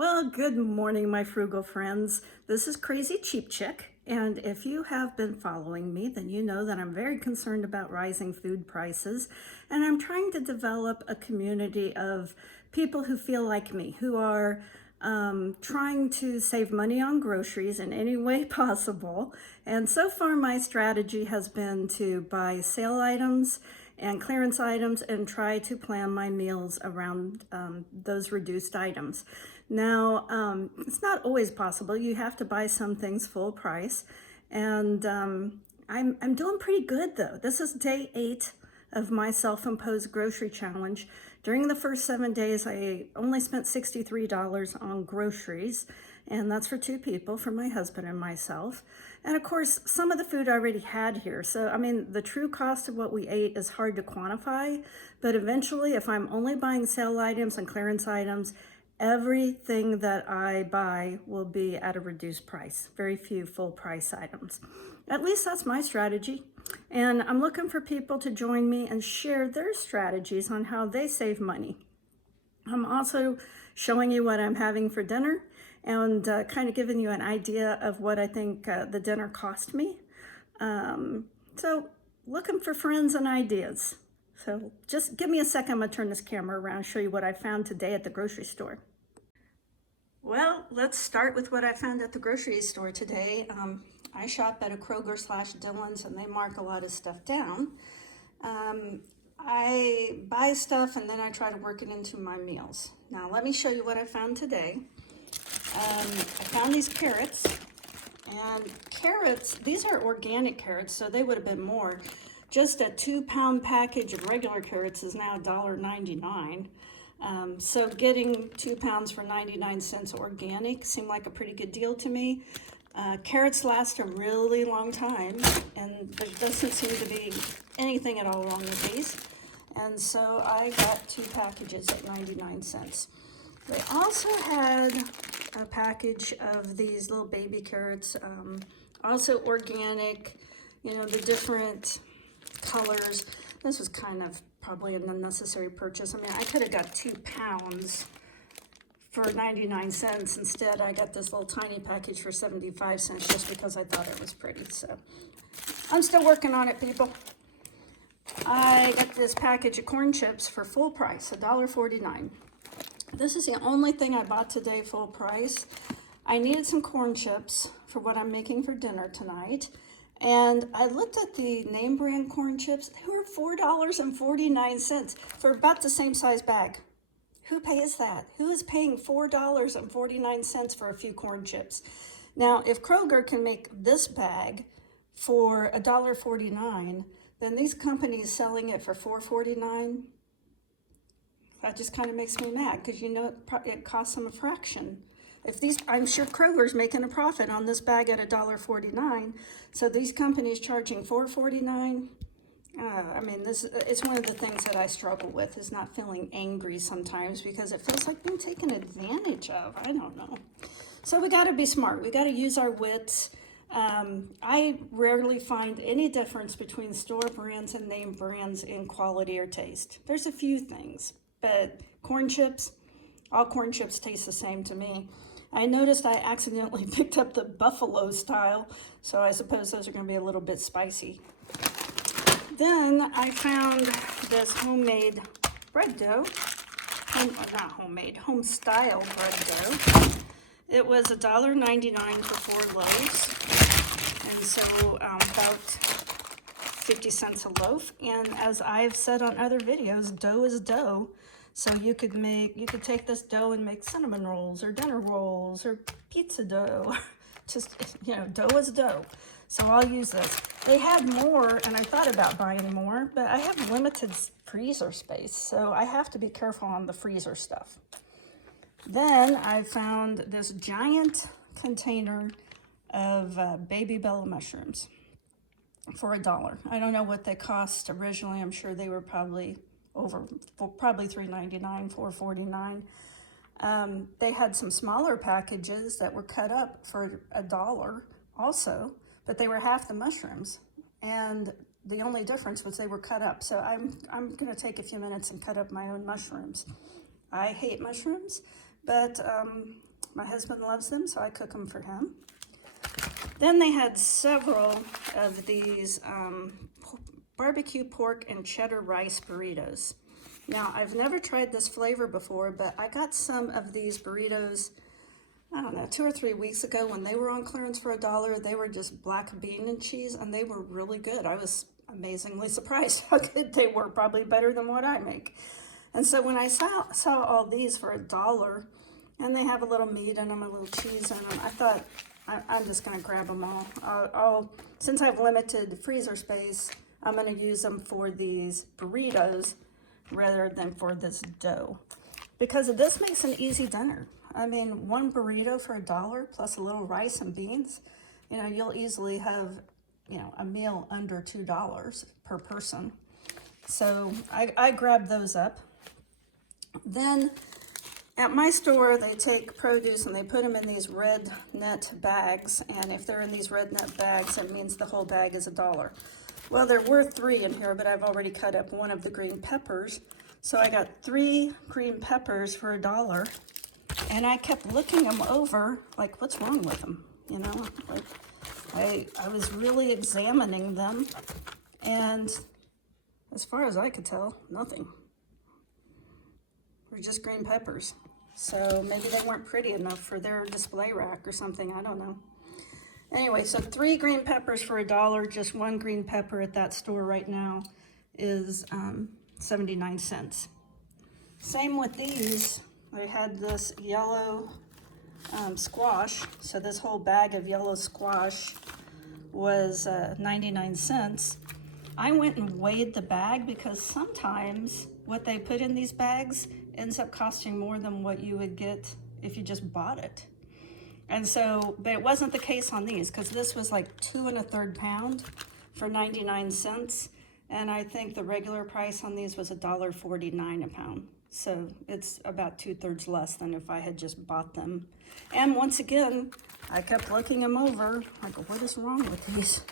Well, good morning, my frugal friends. This is Crazy Cheap Chick, and if you have been following me, then you know that I'm very concerned about rising food prices, and I'm trying to develop a community of people who feel like me, who are trying to save money on groceries in any way possible. And so far, my strategy has been to buy sale items and clearance items and try to plan my meals around those reduced items. Now, it's not always possible. You have to buy some things full price. And I'm doing pretty good though. This is day 8 of my self-imposed grocery challenge. During the first 7 days, I only spent $63 on groceries, and that's for 2 people, for my husband and myself. And of course, some of the food I already had here. So, I mean, the true cost of what we ate is hard to quantify, but eventually, if I'm only buying sale items and clearance items, everything that I buy will be at a reduced price. Very few full price items. At least that's my strategy. And I'm looking for people to join me and share their strategies on how they save money. I'm also showing you what I'm having for dinner and kind of giving you an idea of what I think the dinner cost me. So looking for friends and ideas. So just give me a second. I'm gonna turn this camera around and show you what I found today at the grocery store. Well, let's start with what I found at the grocery store today. I shop at a Kroger/Dillon's and they mark a lot of stuff down. I buy stuff and then I try to work it into my meals. Now let me show you what I found today. I found these carrots, and carrots, these are organic carrots, so they would have been more. Just a 2-pound package of regular carrots is now $1.99. So getting 2 pounds for 99 cents organic seemed like a pretty good deal to me. Carrots last a really long time, and there doesn't seem to be anything at all wrong with these. And so I got 2 packages at 99 cents. They also had a package of these little baby carrots, also organic, you know, the different colors. This was kind of probably an unnecessary purchase. I mean, I could have got 2 pounds for 99 cents. Instead, I got this little tiny package for 75 cents just because I thought it was pretty. So I'm still working on it, people. I got this package of corn chips for full price, $1.49. This is the only thing I bought today full price. I needed some corn chips for what I'm making for dinner tonight. And I looked at the name brand corn chips. They were $4.49 for about the same size bag. Who pays that? Who is paying $4.49 for a few corn chips? Now, if Kroger can make this bag for $1.49, then these companies selling it for $4.49, that just kind of makes me mad, because you know it costs them a fraction. If these, I'm sure Kroger's making a profit on this bag at $1.49, so these companies charging $4.49. I mean, it's one of the things that I struggle with, is not feeling angry sometimes, because it feels like being taken advantage of. I don't know. So we got to be smart. We got to use our wits. I rarely find any difference between store brands and name brands in quality or taste. There's a few things, but corn chips, all corn chips taste the same to me. I noticed I accidentally picked up the buffalo style, so I suppose those are going to be a little bit spicy. Then I found this homemade bread dough, home style bread dough. It was $1.99 for 4 loaves, and so about 50 cents a loaf. And as I've said on other videos, dough is dough. So you could take this dough and make cinnamon rolls or dinner rolls or pizza dough. Just, you know, dough is dough. So I'll use this. They had more, and I thought about buying more, but I have limited freezer space, so I have to be careful on the freezer stuff. Then I found this giant container of baby bella mushrooms for $1. I don't know what they cost originally. I'm sure they were probably $3.99, $4.49. They had some smaller packages that were cut up for $1 also, but they were half the mushrooms, and the only difference was they were cut up. So I'm going to take a few minutes and cut up my own mushrooms. I hate mushrooms, but my husband loves them, so I cook them for him. Then they had several of these barbecue pork and cheddar rice burritos. Now, I've never tried this flavor before, but I got some of these burritos, I don't know, 2 or 3 weeks ago when they were on clearance for $1. They were just black bean and cheese, and they were really good. I was amazingly surprised how good they were, probably better than what I make. And so when I saw all these for $1, and they have a little meat in them, a little cheese in them, I thought, I'm just gonna grab them all. Since I have limited freezer space, I'm gonna use them for these burritos rather than for this dough. Because this makes an easy dinner. I mean, one burrito for $1 plus a little rice and beans, you know, you'll easily have, you know, a meal under $2 per person. So I grabbed those up. Then at my store, they take produce and they put them in these red net bags. And if they're in these red net bags, it means the whole bag is $1. Well, there were 3 in here, but I've already cut up one of the green peppers. So I got 3 green peppers for $1. And I kept looking them over, like, what's wrong with them? You know, like, I was really examining them. And as far as I could tell, nothing. They're just green peppers. So maybe they weren't pretty enough for their display rack or something, I don't know. Anyway, so 3 green peppers for $1, just 1 green pepper at that store right now is 79 cents. Same with these. I had this yellow squash. So this whole bag of yellow squash was 99 cents. I went and weighed the bag because sometimes what they put in these bags ends up costing more than what you would get if you just bought it. And so, but it wasn't the case on these because this was like 2 1/3 pound for 99 cents. And I think the regular price on these was $1.49 a pound. So it's about 2/3 less than if I had just bought them. And once again, I kept looking them over. I go, what is wrong with these?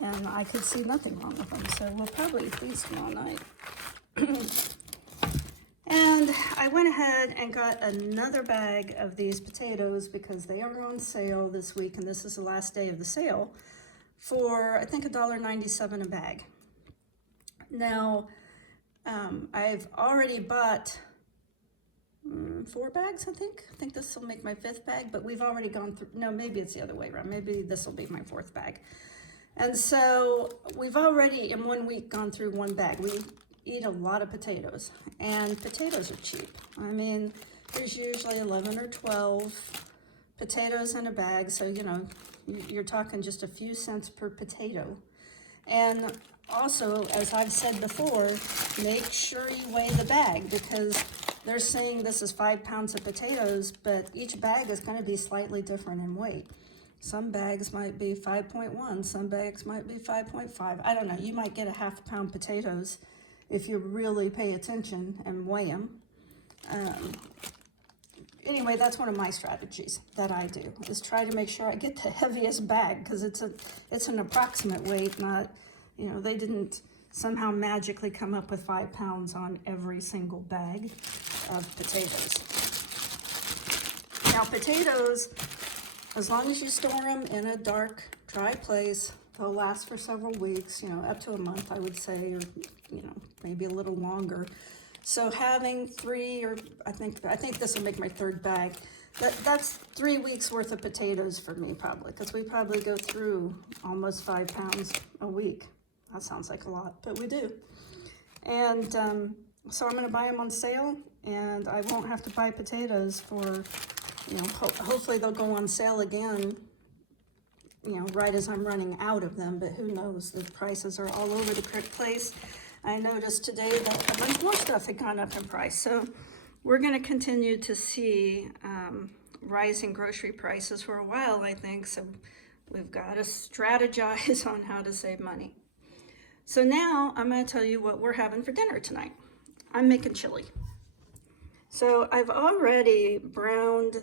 And I could see nothing wrong with them. So we'll probably eat these tomorrow night. And I went ahead and got another bag of these potatoes because they are on sale this week, and this is the last day of the sale, for I think $1.97 a bag. Now, I've already bought 4 bags, I think. I think this will make my 5th bag, but we've already gone through, no, maybe it's the other way around. Maybe this will be my 4th bag. And so we've already, in 1 week, gone through 1 bag. We eat a lot of potatoes, and potatoes are cheap. I mean, there's usually 11 or 12 potatoes in a bag, so, you know, you're talking just a few cents per potato. And also, as I've said before, make sure you weigh the bag because they're saying this is 5 pounds of potatoes, but each bag is going to be slightly different in weight. Some bags might be 5.1, some bags might be 5.5. I don't know, you might get a ½ pound potatoes if you really pay attention and weigh them. Anyway, that's one of my strategies that I do, is try to make sure I get the heaviest bag because it's an approximate weight, not, you know, they didn't somehow magically come up with 5 pounds on every single bag of potatoes. Now, potatoes, as long as you store them in a dark, dry place, they'll last for several weeks, you know, up to a month, I would say, or, you know, maybe a little longer. So having 3, or I think this will make my 3rd bag. That's 3 weeks worth of potatoes for me, probably, because we probably go through almost 5 pounds a week. That sounds like a lot, but we do. And so I'm going to buy them on sale, and I won't have to buy potatoes for, you know, hopefully they'll go on sale again, you know, right as I'm running out of them, but who knows, the prices are all over the place. I noticed today that a bunch more stuff had gone up in price. So we're going to continue to see rising grocery prices for a while, I think. So we've got to strategize on how to save money. So now I'm going to tell you what we're having for dinner tonight. I'm making chili. So I've already browned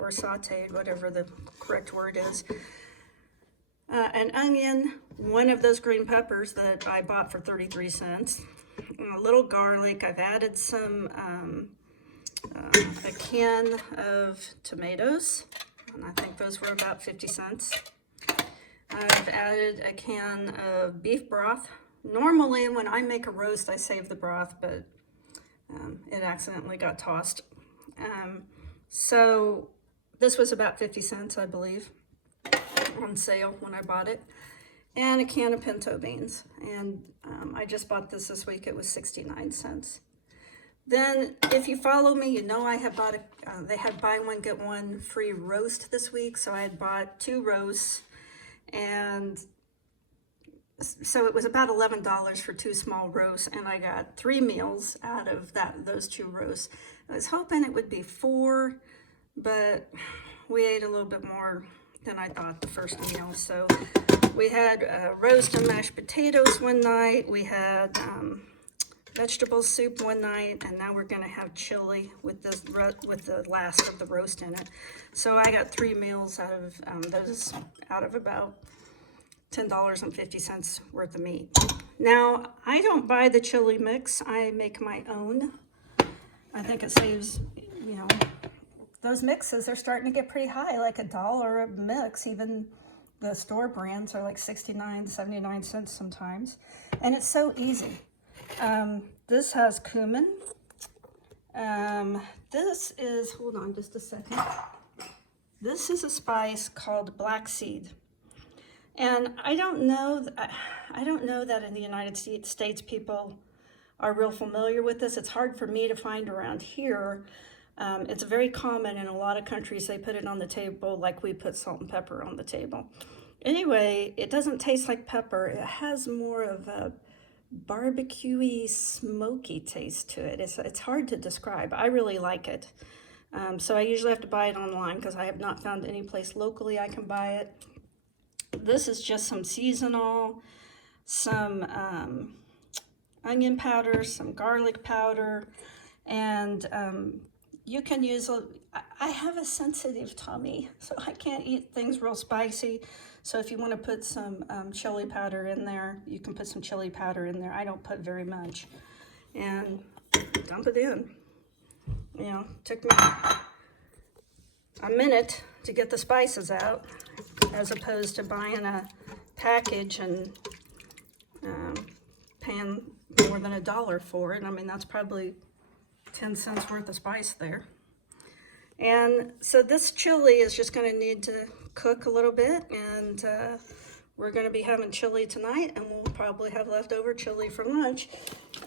or sauteed, whatever the correct word is, an onion, one of those green peppers that I bought for 33 cents, a little garlic. I've added some like can of tomatoes, and I think those were about 50 cents. I've added a can of beef broth. Normally when I make a roast, I save the broth, but it accidentally got tossed. So this was about 50 cents, I believe, on sale when I bought it. And a can of pinto beans. And I just bought this week. It was 69 cents. Then, if you follow me, you know I have bought they had buy one, get one free roast this week. So I had bought 2 roasts. And so it was about $11 for 2 small roasts. And I got 3 meals out of those 2 roasts. I was hoping it would be 4, but we ate a little bit more than I thought the first meal. So we had roast and mashed potatoes one night. We had vegetable soup one night, and now we're going to have chili with the last of the roast in it. So I got 3 meals out of those, out of about $10.50 worth of meat. Now, I don't buy the chili mix. I make my own. I think it saves, you know, those mixes are starting to get pretty high, like $1 a mix. Even the store brands are like 69, 79 cents sometimes. And it's so easy. This has cumin. This is, hold on just a second. This is a spice called black seed. And I don't know that in the United States people are real familiar with this. It's hard for me to find around here. It's very common in a lot of countries. They put it on the table like we put salt and pepper on the table. Anyway, it doesn't taste like pepper. It has more of a barbecue-y, smoky taste to it. It's hard to describe. I really like it. So I usually have to buy it online because I have not found any place locally I can buy it. This is just some seasonal, some onion powder, some garlic powder, and you can use, I have a sensitive tummy, so I can't eat things real spicy. So if you want to put some chili powder in there, you can put some chili powder in there. I don't put very much. And dump it in. You know, took me a minute to get the spices out, as opposed to buying a package and paying more than $1 for it. I mean, that's probably 10 cents worth of spice there. And so this chili is just going to need to cook a little bit, and we're going to be having chili tonight, and we'll probably have leftover chili for lunch.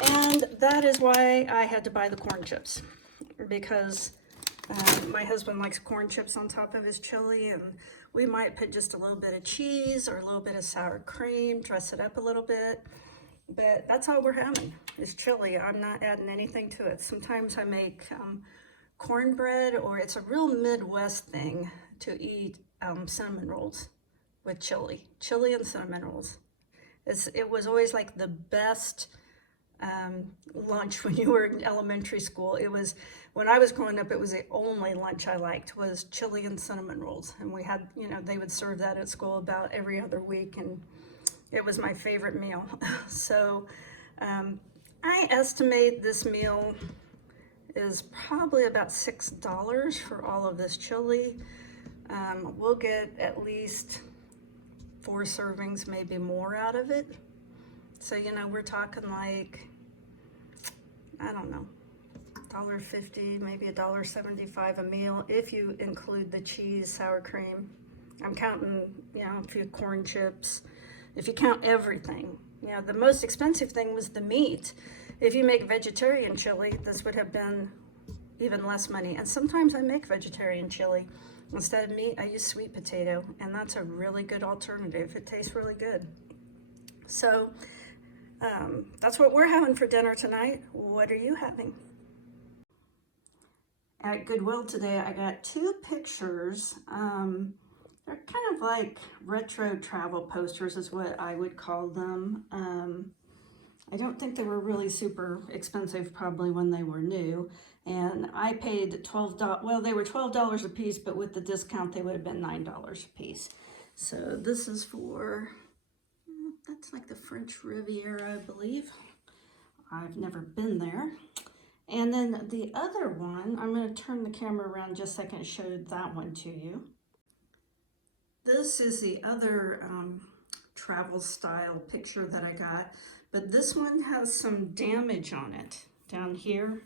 And that is why I had to buy the corn chips, because my husband likes corn chips on top of his chili, and we might put just a little bit of cheese or a little bit of sour cream, dress it up a little bit. But that's all we're having is chili. I'm not adding anything to it. Sometimes I make cornbread, or it's a real Midwest thing to eat cinnamon rolls with chili and cinnamon rolls. It was always like the best lunch when you were in elementary school. It was, when I was growing up, it was the only lunch I liked was chili and cinnamon rolls. And we had, you know, they would serve that at school about every other week, and it was my favorite meal. So I estimate this meal is probably about $6 for all of this chili. We'll get at least 4 servings, maybe more out of it. So, you know, we're talking like, I don't know, $1.50, maybe $1.75 a meal if you include the cheese, sour cream. I'm counting, you know, a few corn chips. If you count everything, you know, the most expensive thing was the meat. If you make vegetarian chili, this would have been even less money. And sometimes I make vegetarian chili. Instead of meat, I use sweet potato, and that's a really good alternative. It tastes really good. So that's what we're having for dinner tonight. What are you having? At Goodwill today, I got 2 pictures. They're kind of like retro travel posters is what I would call them. I don't think they were really super expensive probably when they were new. And I paid $12, well, they were $12 a piece, but with the discount, they would have been $9 a piece. So this is for, that's like the French Riviera, I believe. I've never been there. And then the other one, I'm going to turn the camera around just a second and show that one to you. This is the other travel style picture that I got, but this one has some damage on it down here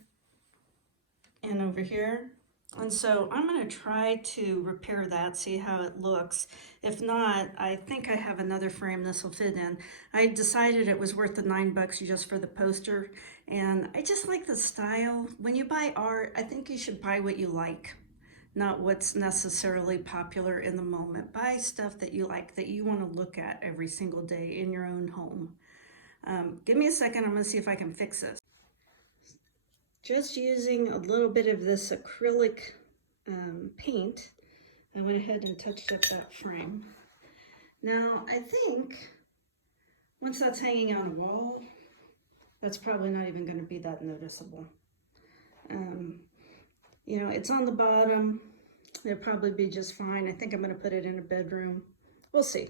and over here. And so I'm going to try to repair that, see how it looks. If not, I think I have another frame this will fit in. I decided it was worth the $9 just for the poster, and I just like the style. When you buy art, I think you should buy what you like, not what's necessarily popular in the moment. Buy stuff that you like, that you want to look at every single day in your own home. Give me a second, I'm going to see if I can fix this. Just using a little bit of this acrylic paint, I went ahead and touched up that frame. Now, I think once that's hanging on a wall, that's probably not even going to be that noticeable. You know, it's on the bottom. It'll probably be just fine. I think I'm going to put it in a bedroom. We'll see.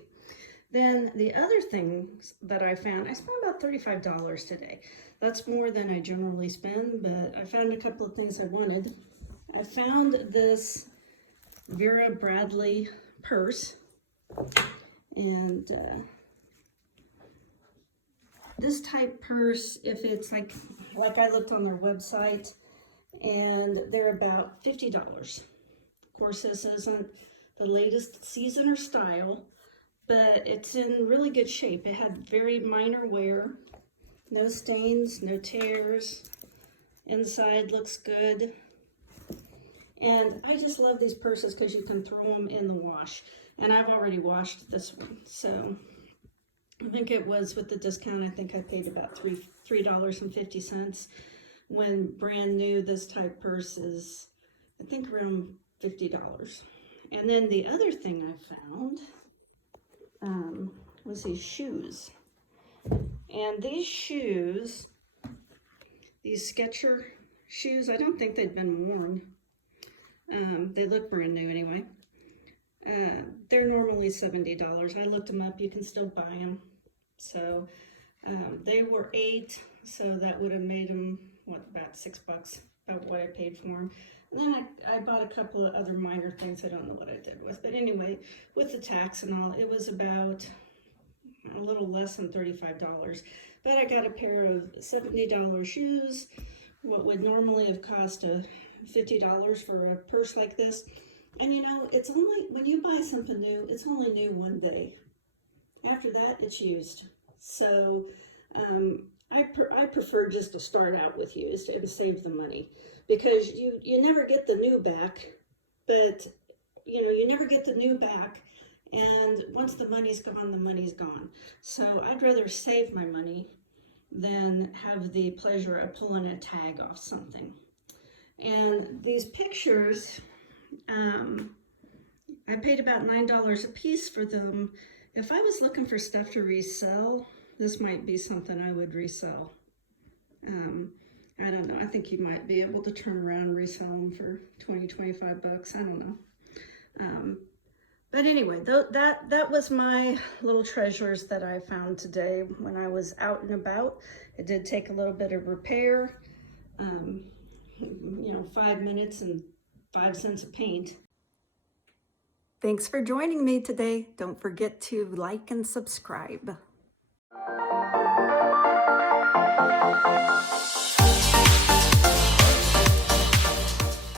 Then the other things that I found, I spent about $35 today. That's more than I generally spend, but I found a couple of things I wanted. I found this Vera Bradley purse, and this type purse, if it's like I looked on their website, and they're about $50. Of course, this isn't the latest season or style, but it's in really good shape. It had very minor wear, no stains, no tears. Inside looks good. And I just love these purses because you can throw them in the wash. And I've already washed this one. So I think it was with the discount, I think I paid about $3.50. When brand new, this type purse is, I think, around $50. And then the other thing I found was these shoes. And these shoes, these Cheddar shoes, I don't think they'd been worn. They look brand new anyway. They're normally $70. I looked them up, you can still buy them. So they were $8, so that would have made them, what, about $6, about what I paid for them. And then I bought a couple of other minor things I don't know what I did with. But anyway, with the tax and all, it was about a little less than $35. But I got a pair of $70 shoes, what would normally have cost $50 for a purse like this. And you know, it's only, when you buy something new, it's only new one day. After that, it's used. So I prefer just to start out with used and save the money, because you never get the new back, but you know, you never get the new back, and once the money's gone, the money's gone. So I'd rather save my money than have the pleasure of pulling a tag off something. And these pictures, I paid about $9 a piece for them. If I was looking for stuff to resell, this might be something I would resell. I don't know. I think you might be able to turn around and resell them for $20-25. I don't know. But anyway, that was my little treasures that I found today when I was out and about. It did take a little bit of repair. You know, 5 minutes and 5 cents of paint. Thanks for joining me today. Don't forget to like and subscribe.